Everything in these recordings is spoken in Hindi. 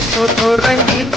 ऐसो तो रंगीन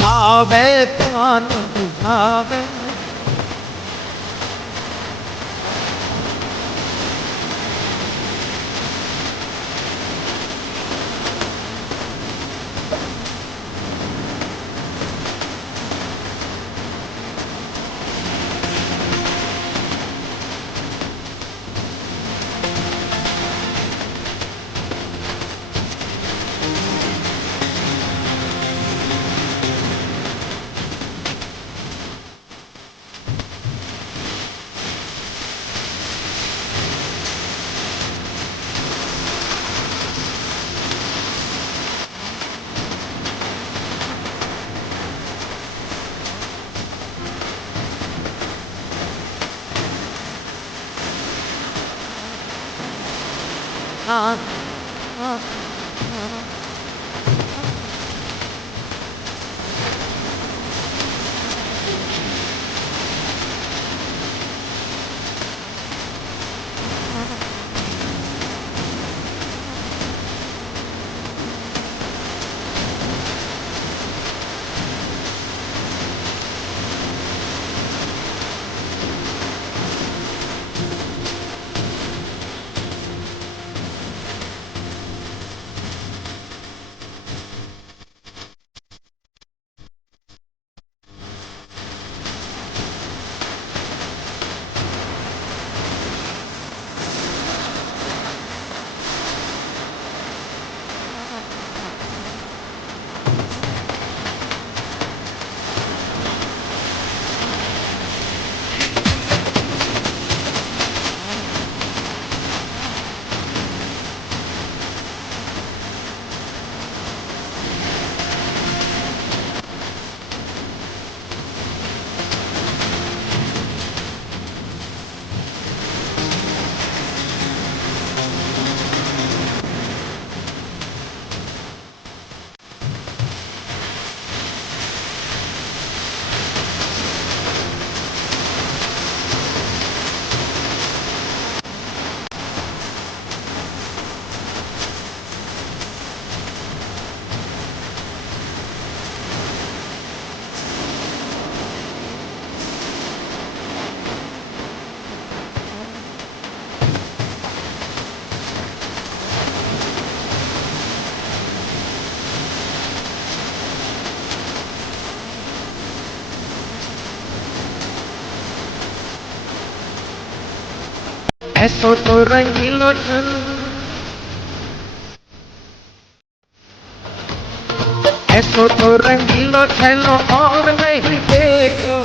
भावे तान भावे हाँ ऐसो तो रंगीलो ऐसो तो रंगीलो ठहलो और नहीं देखो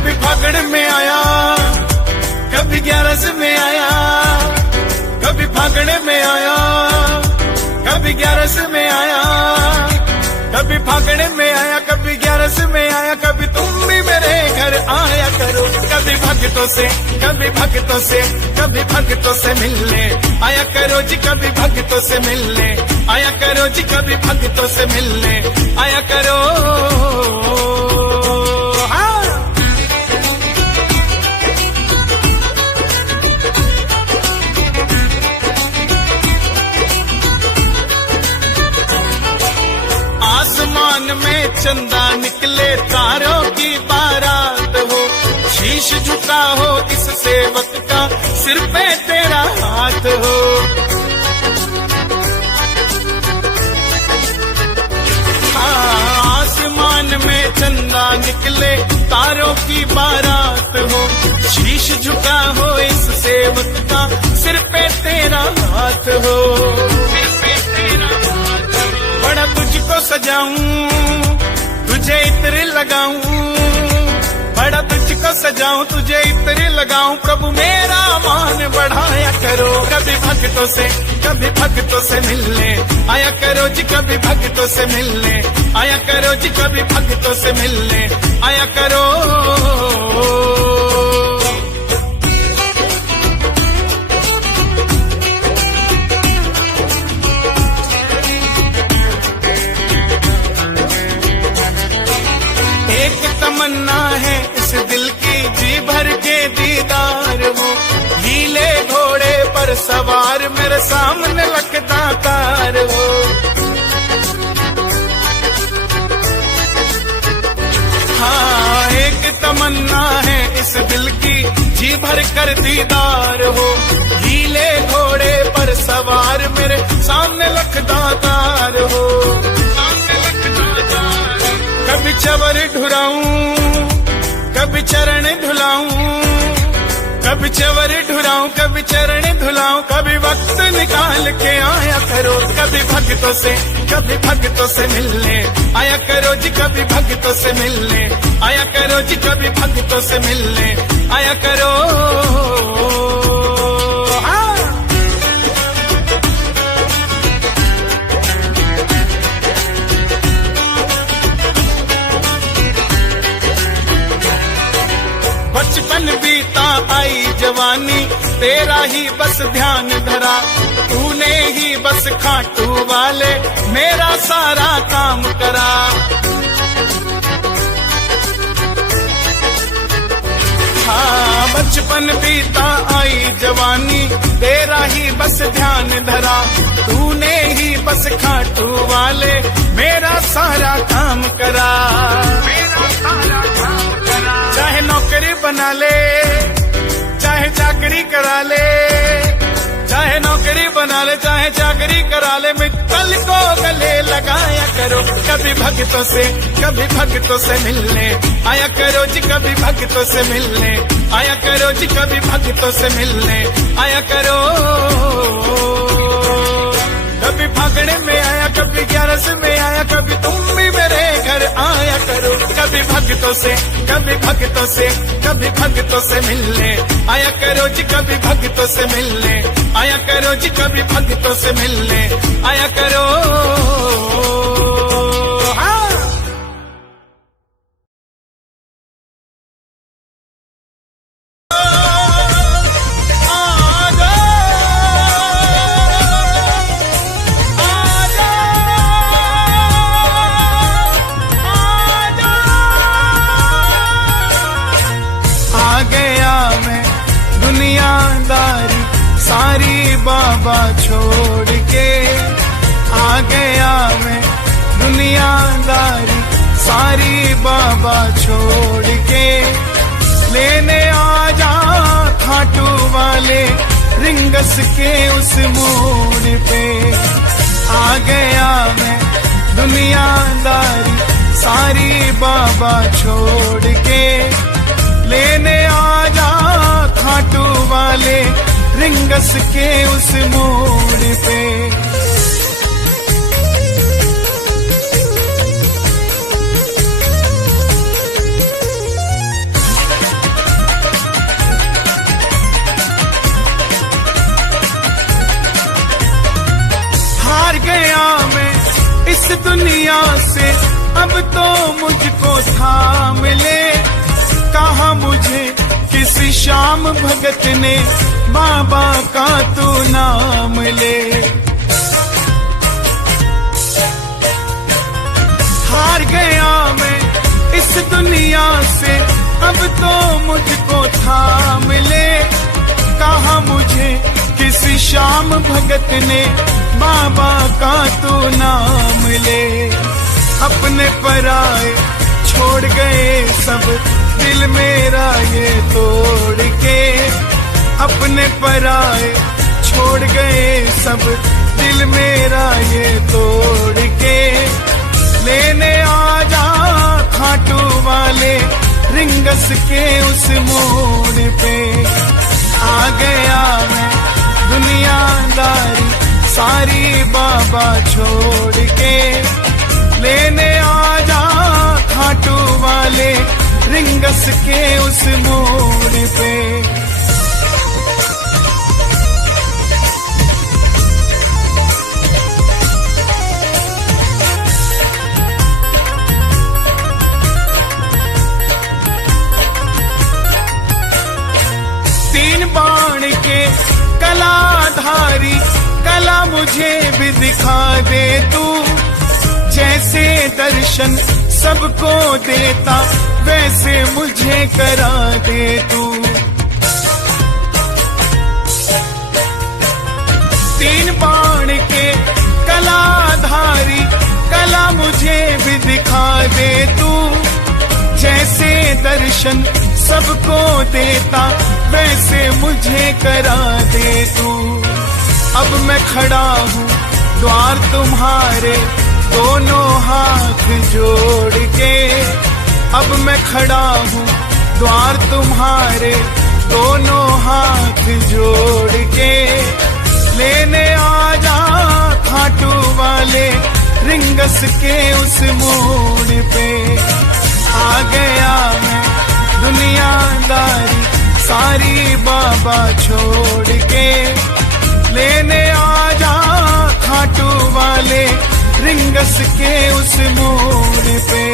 कभी फागड़ में आया, कभी 11 में आया, कभी फागड़ में आया, कभी 11 में आया, कभी फागड़ में आया, कभी 11 में आया, कभी तुम भी मेरे घर आया करो। कभी भक्तों से, कभी भक्तों से, कभी भक्तों से मिलने आया करो जी, कभी भक्तों से मिलने आया करो जी, कभी भक्तों से मिलने आया करो। आसमान में चंदा निकले, तारों की बारात हो, शीश झुका हो इस सेवक का, सिर पे तेरा हाथ हो। हाँ, आसमान में चंदा निकले, तारों की बारात हो, शीश झुका हो इस सेवक का, सिर पे तेरा हाथ हो। बड़ा तुझको सजाऊं, तुझे इत्र लगाऊं, बड़ा तुझको सजाऊं, तुझे इत्र लगाऊं, प्रभु मेरा मान बढ़ाया करो। कभी भक्तों से, कभी भक्तों से मिलने आया करो जी, कभी भक्तों से मिलने आया करो जी, कभी भक्तों से मिलने आया करो। एक तमन्ना है इस दिल की, जी भर के दीदार हो, नीले घोड़े पर सवार मेरे सामने लखदातार हो। हाँ, एक तमन्ना है इस दिल की, जी भर कर दीदार हो, नीले घोड़े पर सवार मेरे सामने लखदातार हो। कभी चवर ढुराऊं, कभी चरण धुलाऊं, कभी चवर ढुराऊं, कभी चरण धुलाऊं, कभी वक्त निकाल के आया करो। कभी भक्तों से, कभी भक्तों से मिलने आया करो जी, कभी भक्तों से मिलने आया करो जी, कभी भक्तों से मिलने आया करो। बचपन बीता आई जवानी, तेरा ही बस ध्यान धरा, तूने ही बस खाटू वाले मेरा सारा काम करा। हाँ, बचपन बीता आई जवानी, तेरा ही बस ध्यान धरा, तूने ही बस खाटू वाले मेरा सारा काम करा। मेरा सारा काम करा। चाहे नौकरी बना ले, चाहे चाकरी करा ले, चाहे नौकरी बना ले, चाहे चाकरी करा ले, मित्तल को गले लगाया करो। कभी भक्तों से, कभी भक्तों से मिलने आया करो जी, कभी भक्तों से मिलने आया करो जी, कभी भक्तों से मिलने आया करो। कभी फागड़े में आया, कभी 11 में आया, कभी तुम भी मेरे घर आया करो। कभी भक्तों से, कभी भक्तों से, कभी भक्तों से मिलने आया करो जी, कभी भक्तों से मिलने आया करो जी, कभी भक्तों से मिलने आया करो। दुनियादारी सारी बाबा छोड़ के आ गया मैं, दुनियादारी सारी बाबा छोड़ के, लेने आ जा खाटू वाले रिंगस के उस मोड़ पे। आ गया मैं दुनियादारी सारी बाबा छोड़ के, लेने आ जा खाटू वाले रिंगस के उस मोड़ पे। मुझको थाम ले, कहा मुझे किसी श्याम भगत ने बाबा का तू नाम ले। हार गया मैं इस दुनिया से, अब तो मुझको थाम ले, कहा मुझे किसी श्याम भगत ने बाबा का तू नाम ले। अपने पराए छोड़ गए सब, दिल मेरा ये तोड़ के, अपने पराए छोड़ गए सब, दिल मेरा ये तोड़ के, लेने आजा खाटू वाले रिंगस के उस मोड़ पे। आ गया मैं दुनियादारी सारी बाबा छोड़ के, लेने आजा खाटू वाले रिंगस के उस मोड़ पे। तीन बाण के कलाधारी कला मुझे भी दिखा दे तू, जैसे दर्शन सबको देता वैसे मुझे करा दे तू। तीन बाण के कलाधारी कला मुझे भी दिखा दे तू, जैसे दर्शन सबको देता वैसे मुझे करा दे तू। अब मैं खड़ा हूँ द्वार तुम्हारे दोनों हाथ जोड़ के, अब मैं खड़ा हूँ द्वार तुम्हारे दोनों हाथ जोड़ के, लेने आजा खाटू वाले रिंगस के उस मोड़ पे। आ गया मैं दुनियादारी सारी बाबा छोड़ के, लेने आजा खाटू वाले रिंगस के उस मोड़ पे।